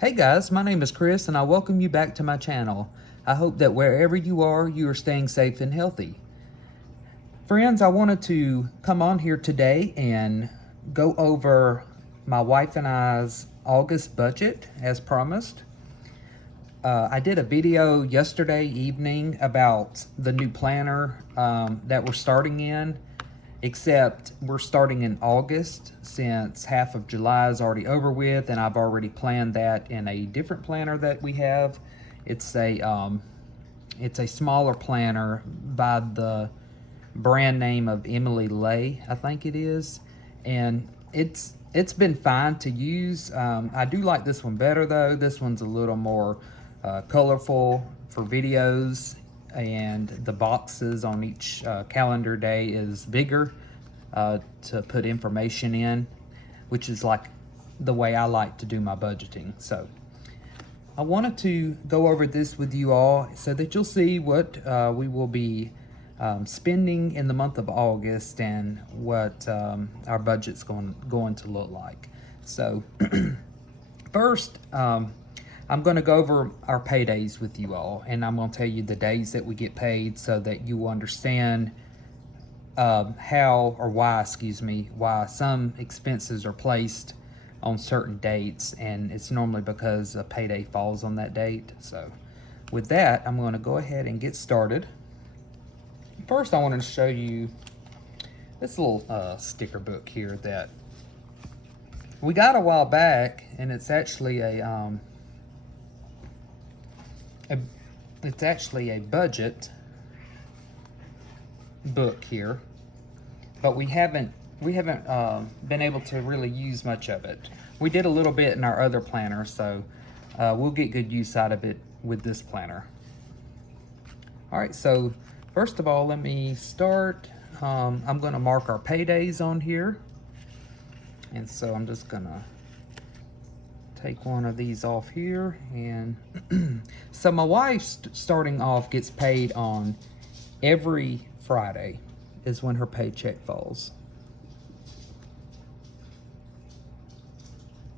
Hey guys, my name is Chris and I welcome you back to my channel. I hope that wherever you are staying safe and healthy. Friends, I wanted to come on here today and go over my wife and I's August budget as promised. I did a video yesterday evening about the new planner that we're starting in, except we're starting in August since half of July is already over with, and I've already planned that in a different planner that we have. It's a smaller planner by the brand name of Emily Lay, I think it is, and it's been fine to use. I do like this one better though. This one's a little more colorful for videos, and the boxes on each calendar day is bigger to put information in, which is like the way I like to do my budgeting. So I wanted to go over this with you all so that you'll see what we will be spending in the month of August and what our budget's going to look like. So first, I'm going to go over our paydays with you all, and I'm going to tell you the days that we get paid so that you will understand why some expenses are placed on certain dates, and it's normally because a payday falls on that date. So with that, I'm going to go ahead and get started. First, I wanted to show you this little sticker book here that we got a while back, and it's actually a budget book here, but we haven't been able to really use much of it. We did a little bit in our other planner, so we'll get good use out of it with this planner. All right, so first of all, let me start. I'm going to mark our paydays on here, and so I'm just gonna take one of these off here. And so my wife starting off gets paid on every Friday is when her paycheck falls.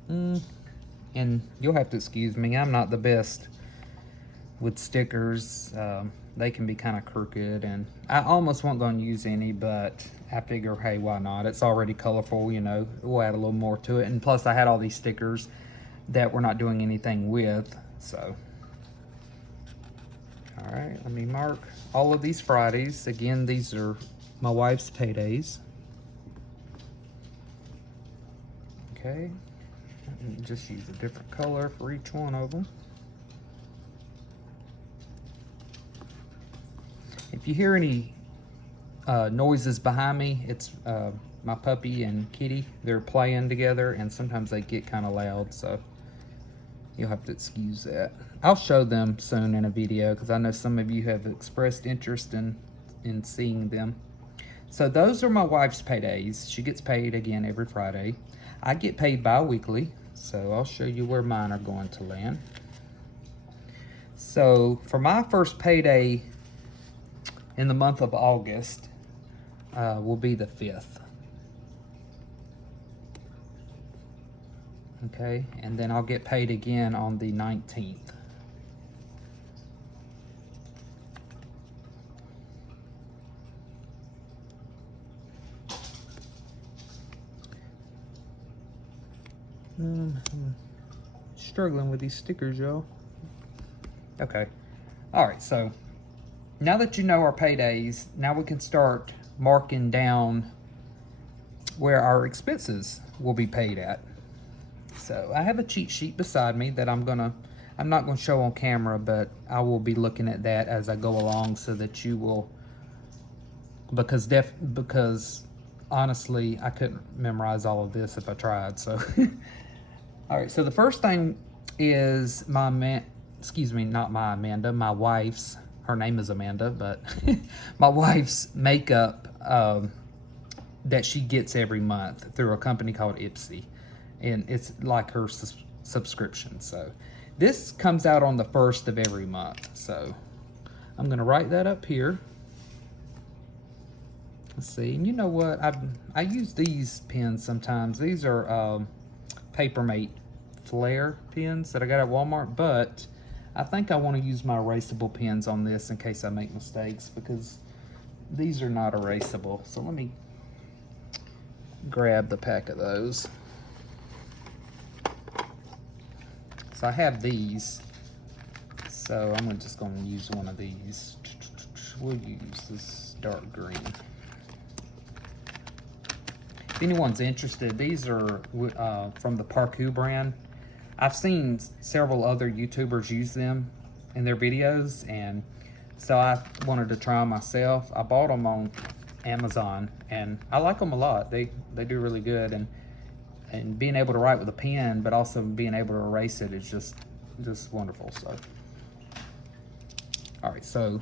And you'll have to excuse me, I'm not the best with stickers. They can be kind of crooked, and I almost wasn't going to use any, but I figure, hey, why not? It's already colorful, you know, we'll add a little more to it. And plus I had all these stickers that we're not doing anything with. So all right, let me mark all of these Fridays. Again, these are my wife's paydays. Okay, just use a different color for each one of them. If you hear any noises behind me, it's my puppy and kitty. They're playing together, and sometimes they get kind of loud, so you'll have to excuse that. I'll show them soon in a video because I know some of you have expressed interest in seeing them. So those are my wife's paydays. She gets paid again every Friday. I get paid bi-weekly, so I'll show you where mine are going to land. So for my first payday in the month of August will be the 5th. Okay, and then I'll get paid again on the 19th. Struggling with these stickers, y'all. Okay, all right, so now that you know our paydays, now we can start marking down where our expenses will be paid at. So I have a cheat sheet beside me that I'm not gonna show on camera, but I will be looking at that as I go along so that you will, because honestly, I couldn't memorize all of this if I tried, so. All right, so the first thing is my wife's, her name is Amanda, but my wife's makeup that she gets every month through a company called Ubeesize, and it's like her subscription. So this comes out on the 1st of every month. So I'm gonna write that up here. Let's see, and you know what? I use these pens sometimes. These are Papermate Flare pens that I got at Walmart, but I think I want to use my erasable pens on this in case I make mistakes, because these are not erasable. So let me grab the pack of those. So I have these, so I'm just going to use one of these. We'll use this dark green. If anyone's interested, these are from the ParKoo brand. I've seen several other YouTubers use them in their videos, and so I wanted to try them myself. I bought them on Amazon, and I like them a lot. They do really good, and being able to write with a pen, but also being able to erase it is just wonderful. So, all right, so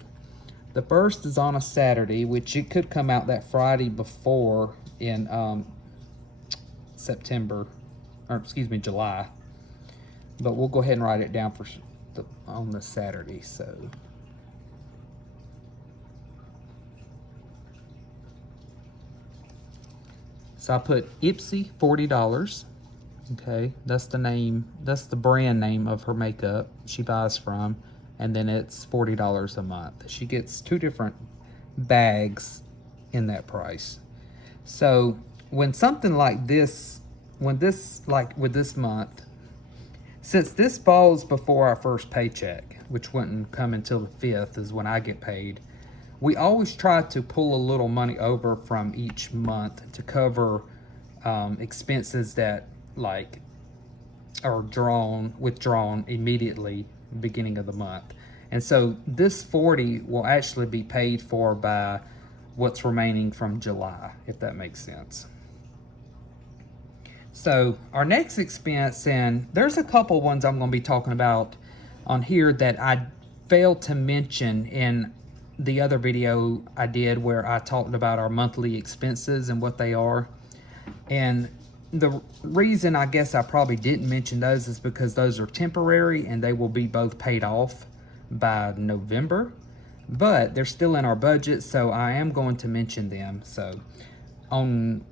the first is on a Saturday, which it could come out that Friday before in July. But we'll go ahead and write it down for on the Saturday. So I put Ipsy, $40. Okay, that's the name, that's the brand name of her makeup she buys from, and then it's $40 a month. She gets 2 different bags in that price. So when something like this, like with this month, since this falls before our first paycheck, which wouldn't come until the 5th is when I get paid, we always try to pull a little money over from each month to cover expenses that like are withdrawn immediately beginning of the month. And so this 40 will actually be paid for by what's remaining from July, if that makes sense. So our next expense, and there's a couple ones I'm going to be talking about on here that I failed to mention in the other video I did where I talked about our monthly expenses and what they are. And the reason I guess I probably didn't mention those is because those are temporary and they will be both paid off by November, but they're still in our budget, so I am going to mention them. So on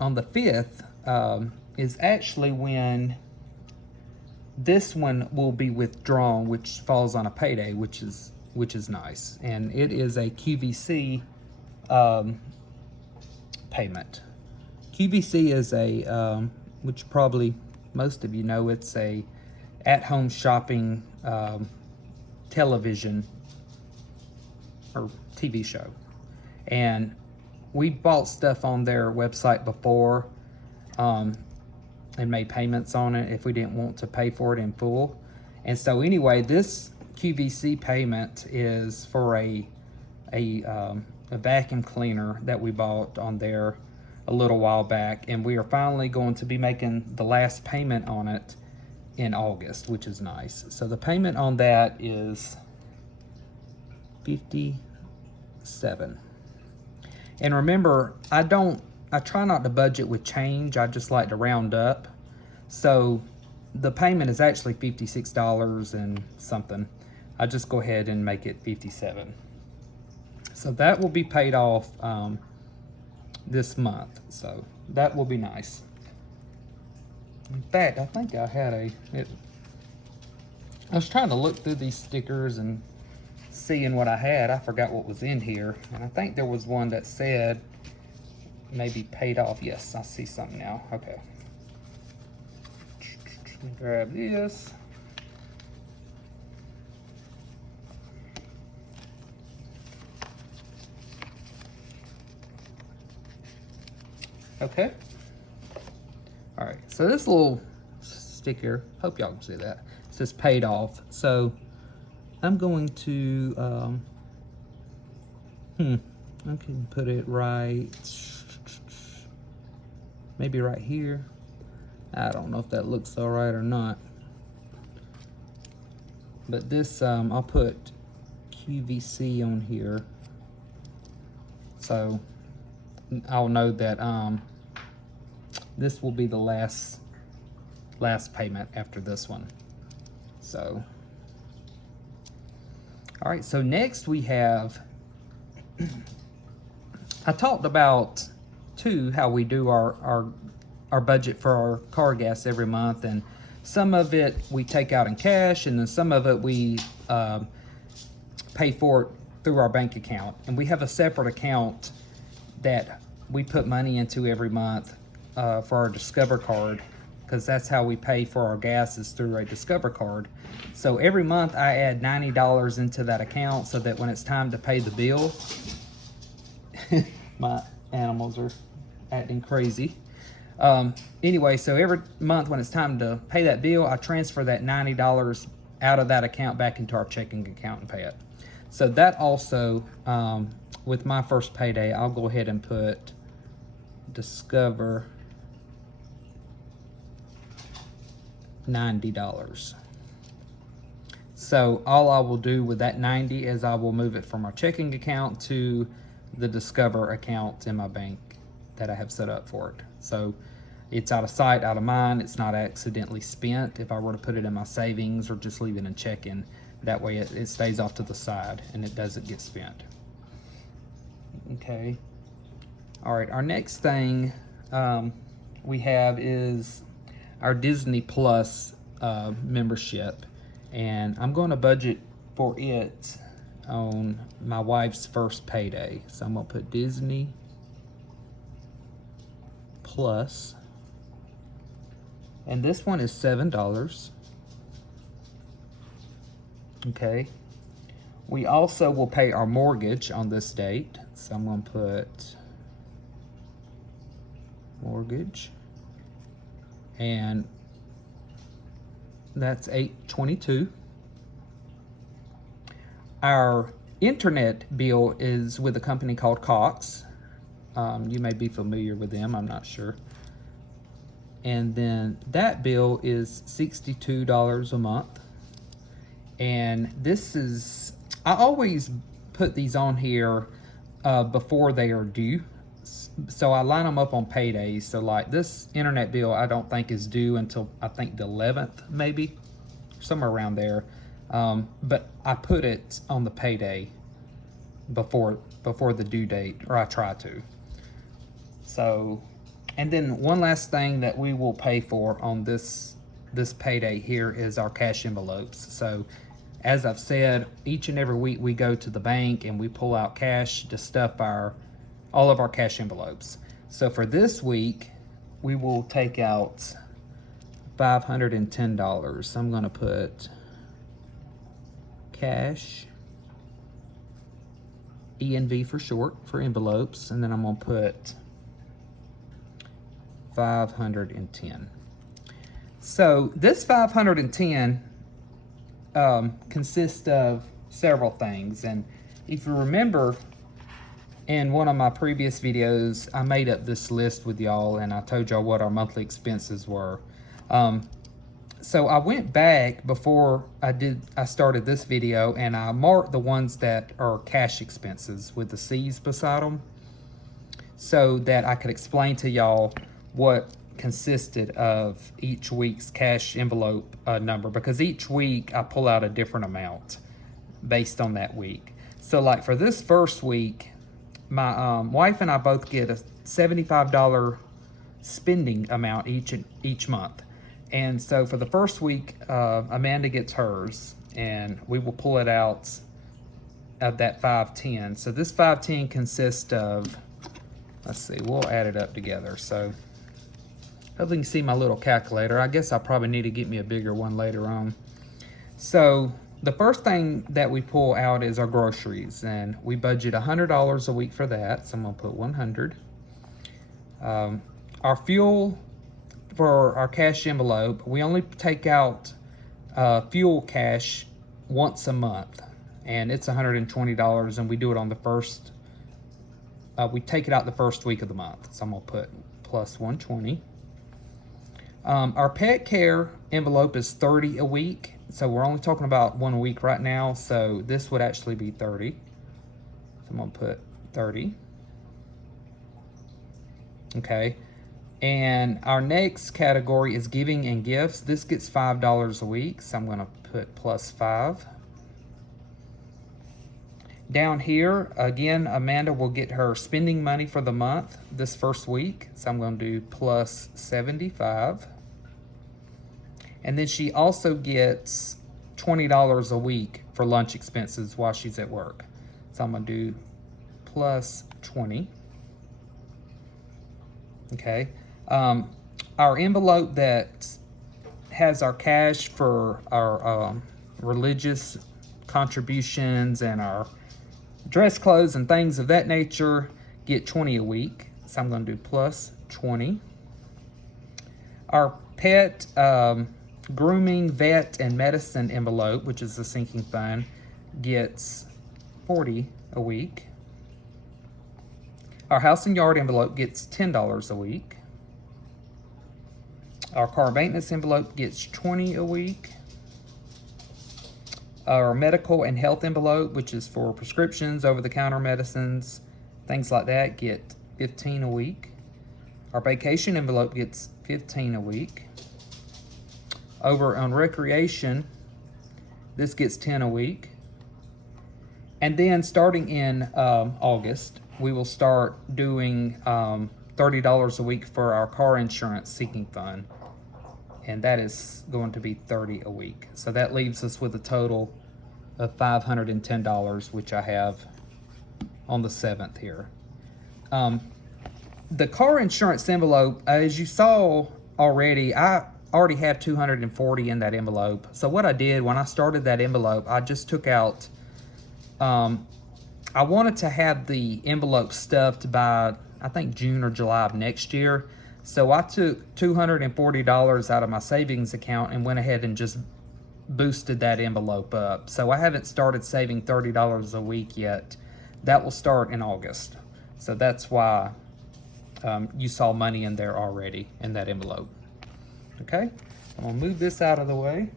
the 5th is actually when this one will be withdrawn, which falls on a payday, which is nice, and it is a QVC payment. QVC is a which probably most of you know, it's a at-home shopping television or TV show, and we bought stuff on their website before and made payments on it if we didn't want to pay for it in full. And so anyway, this QVC payment is for a vacuum cleaner that we bought on there a little while back, and we are finally going to be making the last payment on it in August, which is nice. So the payment on that is $57. And remember, I try not to budget with change. I just like to round up. So the payment is actually $56 and something. I just go ahead and make it $57. So that will be paid off this month. So that will be nice. In fact, I think I had I was trying to look through these stickers and seeing what I had. I forgot what was in here. And I think there was one that said maybe paid off. Yes, I see something now. Okay. Let me grab this. Okay. All right, so this little sticker, hope y'all can see that, it says paid off. So I'm going to, I can put it right, maybe right here. I don't know if that looks all right or not. But this, I'll put QVC on here. So I'll know that this will be the last payment after this one. So, all right, so next we have, I talked about too how we do our budget for our car gas every month, and some of it we take out in cash, and then some of it we pay for it through our bank account. And we have a separate account that we put money into every month for our Discover card, because that's how we pay for our gas, is through a Discover card. So every month I add $90 into that account so that when it's time to pay the bill, my animals are acting crazy. Anyway, so every month when it's time to pay that bill, I transfer that $90 out of that account back into our checking account and pay it. So that also, with my first payday, I'll go ahead and put Discover $90. So all I will do with that 90 is I will move it from our checking account to the Discover account in my bank that I have set up for it. So it's out of sight, out of mind. It's not accidentally spent if I were to put it in my savings or just leave it in checking. That way it stays off to the side and it doesn't get spent. Okay. All right, our next thing we have is our Disney Plus membership. And I'm going to budget for it on my wife's first payday. So I'm going to put Disney Plus. And this one is $7. Okay. We also will pay our mortgage on this date. So I'm going to put mortgage. And that's $8.22. Our internet bill is with a company called Cox. You may be familiar with them, I'm not sure. And then that bill is $62 a month. And this is, I always put these on here before they are due. So I line them up on paydays. So like this internet bill, I don't think is due until I think the 11th, maybe somewhere around there. But I put it on the payday before the due date, or I try to. So, and then one last thing that we will pay for on this payday here is our cash envelopes. So as I've said, each and every week we go to the bank and we pull out cash to stuff all of our cash envelopes. So for this week, we will take out $510. So I'm gonna put cash, ENV for short, for envelopes, and then I'm gonna put 510. So this 510 consists of several things. And if you remember, in one of my previous videos, I made up this list with y'all and I told y'all what our monthly expenses were. So I went back before I started this video and I marked the ones that are cash expenses with the C's beside them so that I could explain to y'all what consisted of each week's cash envelope number, because each week I pull out a different amount based on that week. So like for this first week, my wife and I both get a $75 spending amount each month. And so for the first week, Amanda gets hers, and we will pull it out of that 510. So this 510 consists of, let's see, we'll add it up together. So hopefully you can see my little calculator. I guess I probably need to get me a bigger one later on. So the first thing that we pull out is our groceries, and we budget $100 a week for that. So I'm gonna put 100. Our fuel for our cash envelope, we only take out fuel cash once a month, and it's $120, and we do it on the first, we take it out the first week of the month. So I'm gonna put plus 120. Our pet care envelope is 30 a week. So we're only talking about 1 week right now. So this would actually be 30. So I'm gonna put 30. Okay. And our next category is giving and gifts. This gets $5 a week. So I'm gonna put plus 5. Down here, again, Amanda will get her spending money for the month this first week. So I'm gonna do plus 75. And then she also gets $20 a week for lunch expenses while she's at work. So I'm gonna do plus 20. Okay. Our envelope that has our cash for our religious contributions and our dress clothes and things of that nature get 20 a week. So I'm going to do plus 20. Our pet grooming, vet, and medicine envelope, which is the sinking fund, gets 40 a week. Our house and yard envelope gets $10 a week. Our car maintenance envelope gets 20 a week. Our medical and health envelope, which is for prescriptions, over-the-counter medicines, things like that, get 15 a week. Our vacation envelope gets 15 a week. Over on recreation, this gets 10 a week. And then starting in August, we will start doing $30 a week for our car insurance sinking fund. And that is going to be 30 a week. So that leaves us with a total of $510, which I have on the 7th here. The car insurance envelope, as you saw already, I already have $240 in that envelope. So what I did when I started that envelope, I just took out, I wanted to have the envelope stuffed by, I think, June or July of next year. So I took $240 out of my savings account and went ahead and just boosted that envelope up. So I haven't started saving $30 a week yet. That will start in August. So that's why you saw money in there already in that envelope. Okay, I'm gonna move this out of the way.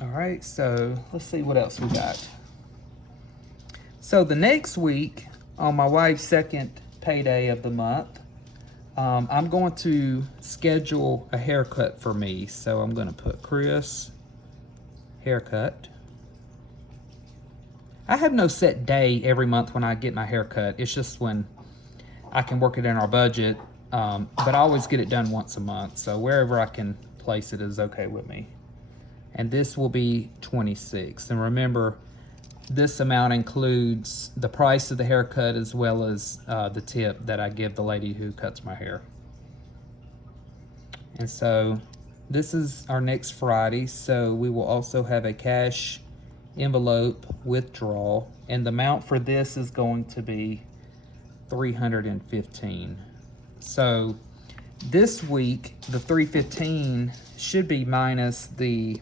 All right, so let's see what else we got. So the next week, on my wife's second payday of the month, I'm going to schedule a haircut for me. So I'm going to put Chris haircut. I have no set day every month when I get my haircut. It's just when I can work it in our budget, but I always get it done once a month. So wherever I can place it is okay with me. And this will be $26. And remember, this amount includes the price of the haircut as well as the tip that I give the lady who cuts my hair. And so this is our next Friday, so we will also have a cash envelope withdrawal, and the amount for this is going to be $315. So this week, the $315 should be minus the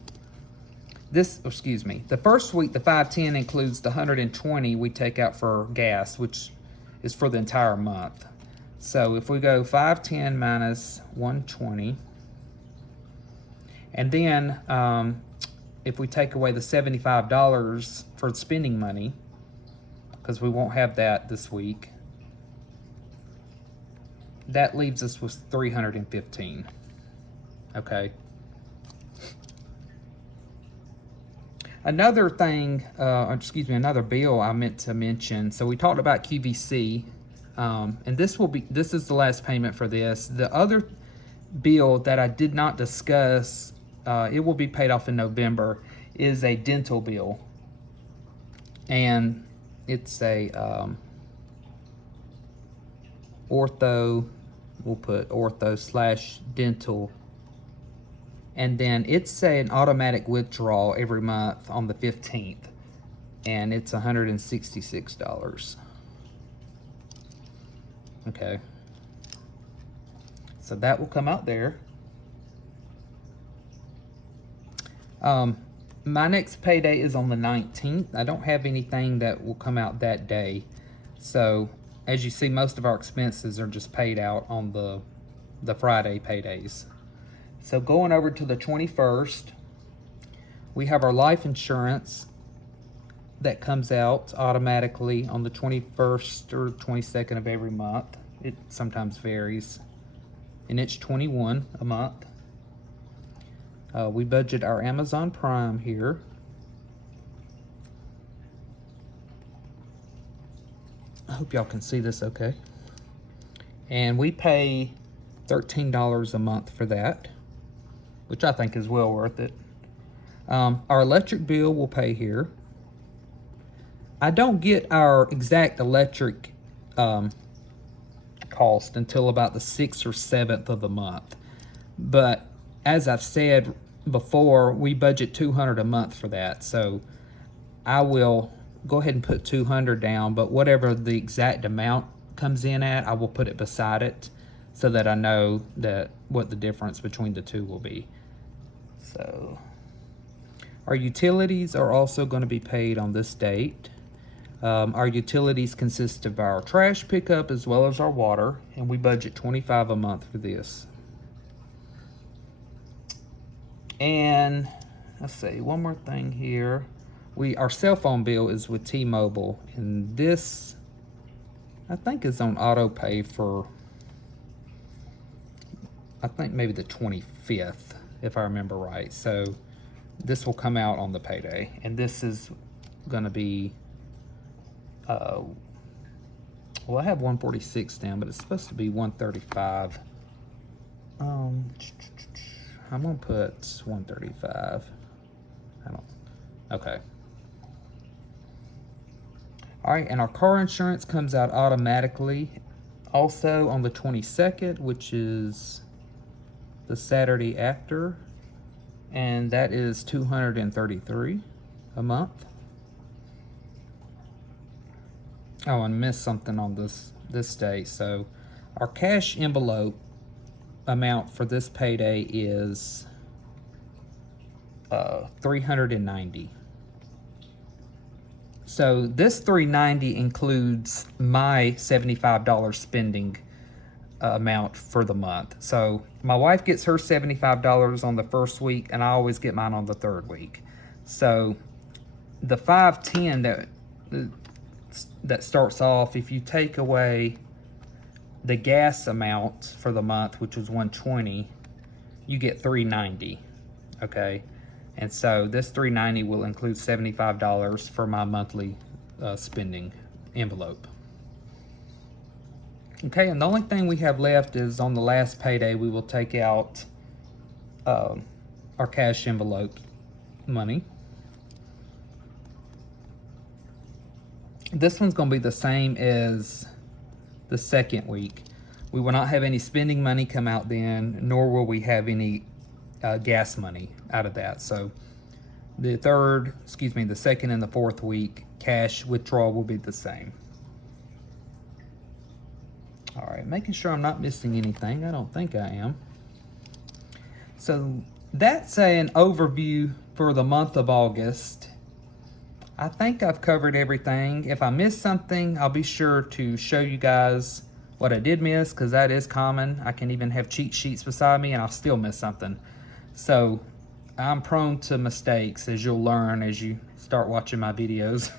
first week, the $510 includes the $120 we take out for gas, which is for the entire month. So if we go $510 minus $120, and then if we take away the $75 for spending money, because we won't have that this week, that leaves us with $315. Okay. Another thing, another bill I meant to mention. So we talked about QVC, and this is the last payment for this. The other bill that I did not discuss, it will be paid off in November, is a dental bill, and it's a ortho. We'll put ortho/dental. And then it's an automatic withdrawal every month on the 15th. And it's $166. Okay. So that will come out there. My next payday is on the 19th. I don't have anything that will come out that day. So as you see, most of our expenses are just paid out on the Friday paydays. So going over to the 21st, we have our life insurance that comes out automatically on the 21st or 22nd of every month. It sometimes varies, and it's $21 a month. We budget our Amazon Prime here. I hope y'all can see this okay. And we pay $13 a month for that, which I think is well worth it. Our electric bill we'll pay here. I don't get our exact electric cost until about the 6th or 7th of the month. But as I've said before, we budget $200 a month for that. So I will go ahead and put $200 down, but whatever the exact amount comes in at, I will put it beside it so that I know that what the difference between the two will be. So our utilities are also going to be paid on this date. Our utilities consist of our trash pickup as well as our water, and we budget $25 a month for this. And let's see, one more thing here. Our cell phone bill is with T-Mobile, and this I think is on auto pay for, I think maybe the 25th, if I remember right. So this will come out on the payday, and this is going to be well, I have 146 down, but it's supposed to be 135. I'm gonna put 135. Okay. All right, and our car insurance comes out automatically also on the 22nd, which is the Saturday after, and that is $233 a month. Oh, and missed something on this day. So our cash envelope amount for this payday is $390. So this $390 includes my $75 spending amount for the month. So my wife gets her $75 on the first week, and I always get mine on the third week. So the $510 that starts off, if you take away the gas amount for the month, which was $120, you get $390. Okay, and so this $390 will include $75 for my monthly spending envelope. Okay, and the only thing we have left is on the last payday we will take out our cash envelope money. This one's going to be the same as the second week. We will not have any spending money come out then, nor will we have any gas money out of that. So the second and the fourth week cash withdrawal will be the same. All right, making sure I'm not missing anything. I don't think I am. So that's an overview for the month of August. I think I've covered everything. If I missed something, I'll be sure to show you guys what I did miss, because that is common. I can even have cheat sheets beside me and I'll still miss something. So I'm prone to mistakes, as you'll learn as you start watching my videos.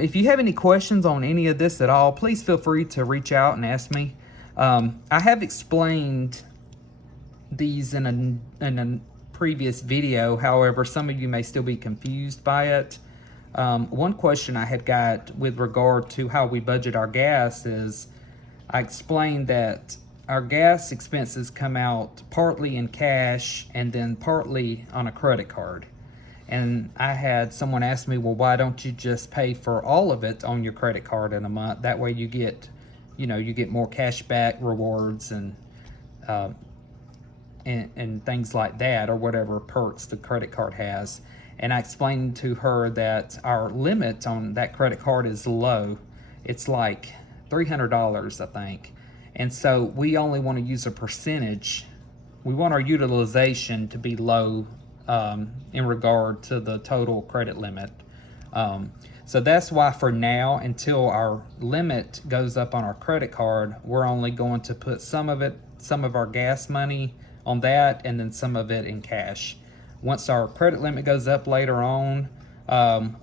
If you have any questions on any of this at all, please feel free to reach out and ask me. I have explained these in a previous video. However, some of you may still be confused by it. One question I had got with regard to how we budget our gas is, I explained that our gas expenses come out partly in cash and then partly on a credit card. And I had someone ask me, well, why don't you just pay for all of it on your credit card in a month? That way you get, you get more cash back rewards and things like that, or whatever perks the credit card has. And I explained to her that our limit on that credit card is low. It's like $300, I think. And so we only want to use a percentage. We want our utilization to be low in regard to the total credit limit. So that's why for now, until our limit goes up on our credit card, we're only going to put some of our gas money on that, and then some of it in cash. Once our credit limit goes up later on,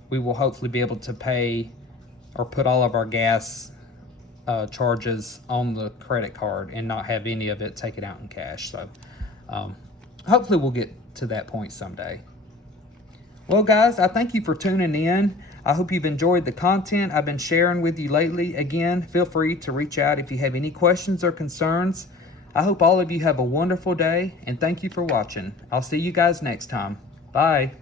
we will hopefully be able to pay or put all of our gas charges on the credit card and not have any of it taken out in cash. So hopefully we'll get to that point someday. Well, guys, I thank you for tuning in. I hope you've enjoyed the content I've been sharing with you lately. Again, feel free to reach out if you have any questions or concerns. I hope all of you have a wonderful day, and thank you for watching. I'll see you guys next time. Bye.